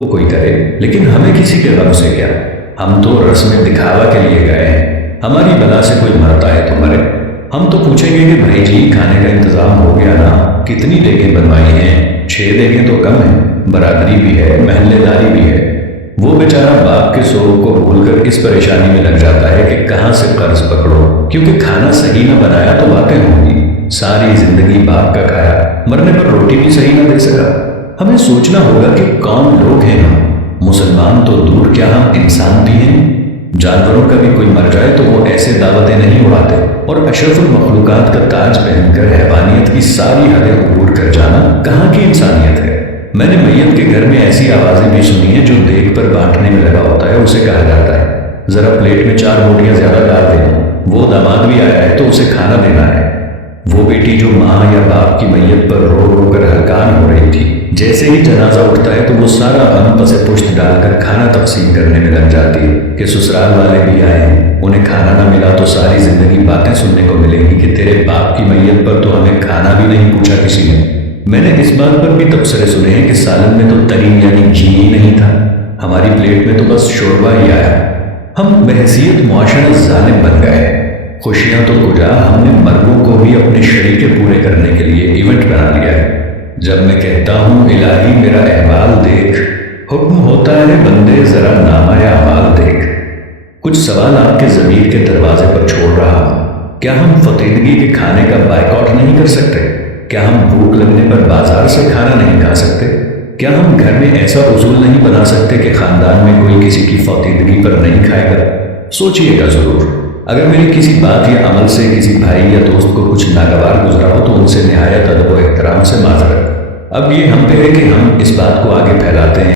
कोई करे, लेकिन हमें किसी के गम से क्या। हम तो रस्म दिखावा के लिए गए हैं। हमारी बला से कोई मरता है तो मरे। हम तो पूछेंगे कि भाई जी खाने का इंतजाम हो गया ना, कितनी देखें बनवाई हैं। 6 देखें तो कम है, बरादरी भी है, महल्लेदारी भी है। वो बेचारा बाप के शौक को भूलकर इस परेशानी में लग जाता है कि कहाँ से कर्ज पकड़ो, क्योंकि खाना सही ना बनाया तो बातें होंगी। सारी जिंदगी बाप का खाया, मरने पर रोटी भी सही ना दे सका। हमें सोचना होगा कि कौन लोग हैं हम। मुसलमान तो दूर, क्या हम इंसान भी हैं। जानवरों का भी कोई मर जाए तो वो ऐसे दावतें नहीं उड़ाते, और अशरफुल मखलूकात का ताज पहनकर हैवानियत की सारी हदें अबूर कर जाना कहाँ की इंसानियत है। मैंने मैयत के घर में ऐसी आवाजें भी सुनी हैं, जो देख पर बांटने में लगा होता है उसे कहा जाता है जरा प्लेट में 4 रोटियां ज्यादा डाल देना। वो दामाद भी आया है तो उसे खाना देना है। वो बेटी जो माँ या बाप की मैयत पर रो रो कर हलकान हो रही थी, जैसे ही जनाजा उठता है तो वो सारा गम पसे पुश्त डालकर खाना तकसीम करने में लग जाती है कि ससुराल वाले भी आए हैं, उन्हें खाना ना मिला तो सारी जिंदगी बातें सुनने को मिलेंगी कि तेरे बाप की मैयत पर तो हमें खाना भी नहीं पूछा किसी ने। मैंने इस बात पर भी तबसरे सुने हैं कि सालन में तो तरीन यानी घी ही नहीं था, हमारी प्लेट में तो बस शोरबा ही आया। हम बहसीयत मुआशरा जालिम बन गए। खुशियां तो गुजा, हमने मर्गों को भी अपने शरीके पूरे करने के लिए इवेंट बना लिया है। जब मैं कहता हूँ इलाही मेरा अहवाल देख, हुक्म होता है बंदे जरा नामा या अमाल देख। कुछ सवाल आपके ज़मीर के दरवाजे पर छोड़ रहा हूँ। क्या हम फकीरगी के खाने का बायकॉट नहीं कर सकते? क्या हम भूख लगने पर बाजार से खाना नहीं खा सकते? क्या हम घर में ऐसा उसूल नहीं बना सकते कि खानदान में कोई किसी की फकीरगी पर नहीं खाएगा? सोचिएगा जरूर। अगर मेरी किसी बात या अमल से किसी भाई या दोस्त को कुछ नागवार गुजरा हो तो उनसे निहायत अदब व एहतराम से माजरत। अब ये हम पे है कि हम इस बात को आगे फैलाते हैं